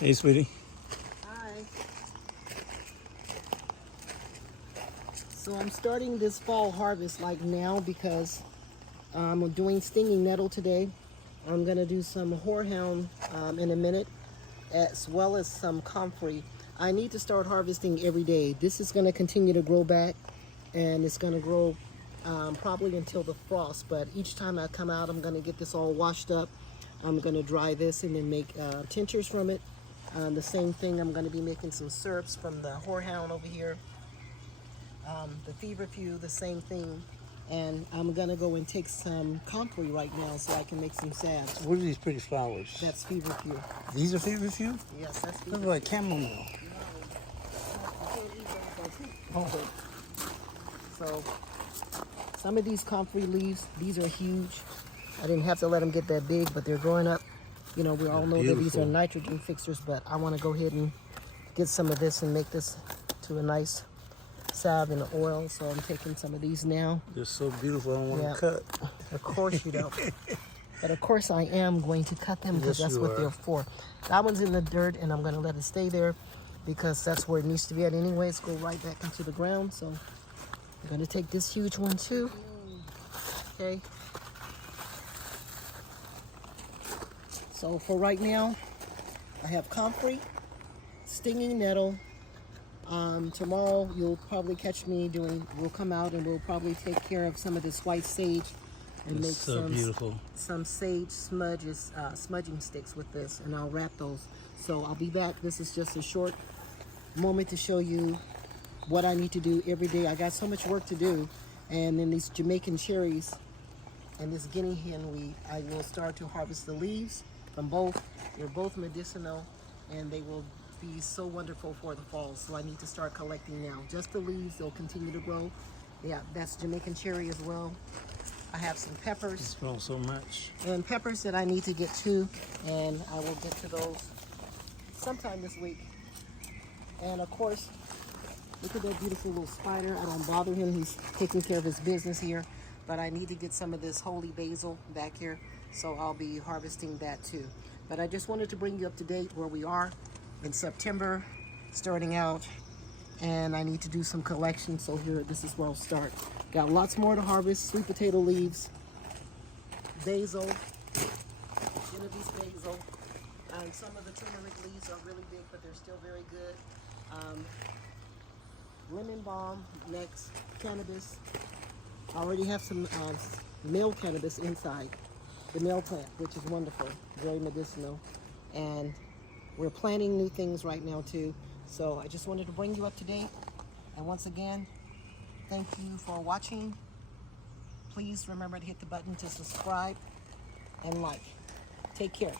Hey, sweetie. Hi. So I'm starting this fall harvest like now because I'm doing stinging nettle today. I'm gonna do some horehound in a minute, as well as some comfrey. I need to start harvesting every day. This is gonna continue to grow back, and it's gonna grow probably until the frost. But each time I come out, I'm gonna get this all washed up. I'm gonna dry this and then make tinctures from it. The same thing, I'm gonna be making some syrups from the horehound over here. The feverfew, the same thing. And I'm gonna go and take some comfrey right now so I can make some salves. What are these pretty flowers? That's feverfew. These are feverfew? Yes, that's Look feverfew. like chamomile. Oh. So some of these comfrey leaves, these are huge. I didn't have to let them get that big, but they're growing up. You know, we all know that these are nitrogen fixers, but I want to go ahead and get some of this and make this to a nice salve in the oil. So I'm taking some of these now. They're so beautiful, I don't want to cut. Of course you don't. But of course I am going to cut them because that's what they're for. That one's in the dirt and I'm going to let it stay there because that's where it needs to be at anyway. It's go right back into the ground. So I'm going to take this huge one too. Okay. So for right now, I have comfrey, stinging nettle. Tomorrow you'll probably catch me we'll come out and we'll probably take care of some of this white sage and make some sage smudging sticks with this, and I'll wrap those. So I'll be back. This is just a short moment to show you what I need to do every day. I got so much work to do. And then these Jamaican cherries and this guinea hen weed, I will start to harvest the leaves from both. They're both medicinal and they will be so wonderful for the fall. So I need to start collecting now. Just the leaves, they'll continue to grow. Yeah, that's Jamaican cherry as well. I have some peppers. It's grown so much. And peppers that I need to get to, and I will get to those sometime this week. And of course, look at that beautiful little spider. I don't bother him. He's taking care of his business here. But I need to get some of this holy basil back here. So I'll be harvesting that too. But I just wanted to bring you up to date where we are in September, starting out. And I need to do some collection. So here, this is where I'll start. Got lots more to harvest. Sweet potato leaves, basil, Genovese basil. And some of the turmeric leaves are really big, but they're still very good. Lemon balm, next, cannabis. I already have some male cannabis inside, the male plant, which is wonderful, very medicinal. And we're planting new things right now too. So I just wanted to bring you up to date. And once again, thank you for watching. Please remember to hit the button to subscribe and like. Take care.